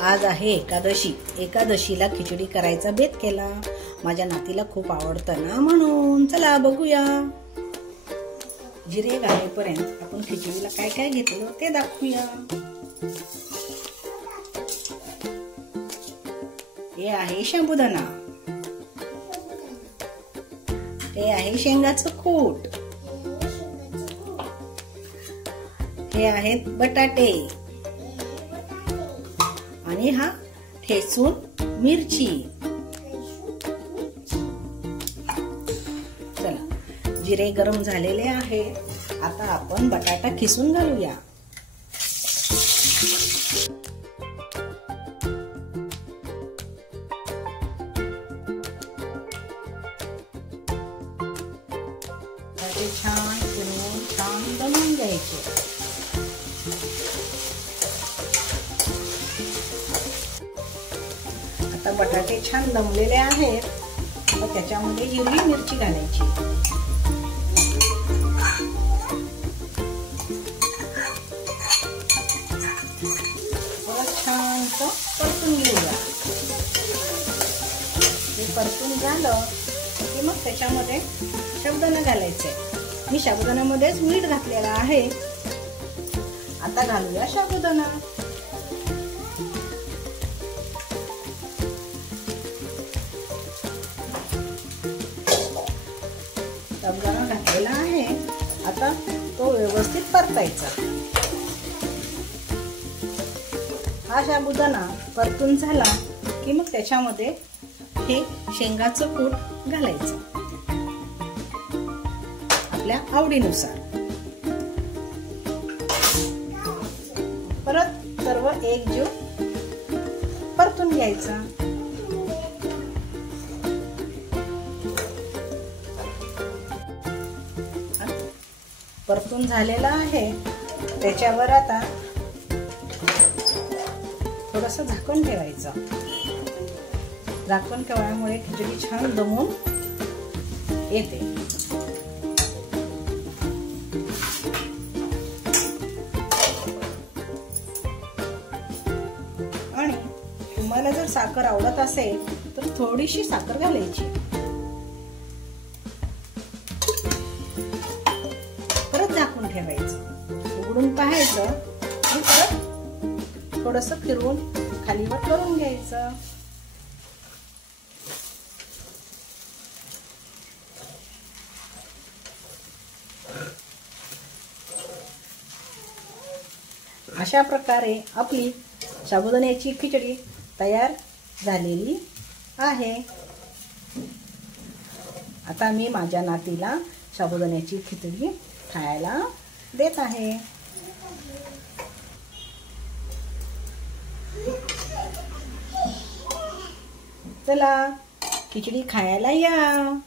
आज आहे एकादशी। एकादशीला खिचडी करायचा बेत केला। माझ्या नातीला खूप आवडतं ना, म्हणून चला बघूया। जिरे घालेपर्यंत आपण खिचडीला काय काय घेतलं ते दाखवूया। हे आहे साबुदाणा, हे आहे शेंगाचं कूट, हे आहेत बटाटे आणि हा ठेचून मिरची। चला, जिरे गरम झालेले आहे। आता आपण बटाटा किसून घालूया। बटाटे छान फिरवून छान दमून घ्यायचे। आता बटाटे छान दमलेले आहेत, तर त्याच्यामध्ये हिरवी मिरची घालायची। छान परतून घेऊया। हे परतून झालं की मग त्याच्यामध्ये साबुदाणा घालायचे। मी साबुदाण्यामध्येच मीठ घातलेलं आहे। आता घालूया साबुदाणा। साबुदाणा घातलेला आहे, आता तो व्यवस्थित परतायचा। हा साबुदाणा परतून झाला की मग त्याच्यामध्ये हे शेंगाचं कूट घालायचं आपल्या आवडीनुसार। परत सर्व एकजीव परतून घ्यायचा। परतून झालेला आहे, त्याच्यावर आता थोडंसं झाकण ठेवायचं। झाकण ठेवल्यामुळे खिचडी छान दमून येते। आणि तुम्हाला जर साखर आवडत असेल तर थोडीशी साखर घालायची। परत झाकून ठेवायचं, उघडून पाहायचं आणि परत थोडंसं फिरवून खालीवर करून घ्यायचं। अशा प्रकारे आपली साबुदाण्याची खिचडी तयार झालेली आहे। आता मी माझ्या नातीला साबुदाण्याची खिचडी खायला देत आहे। चला, खिचडी खायला या।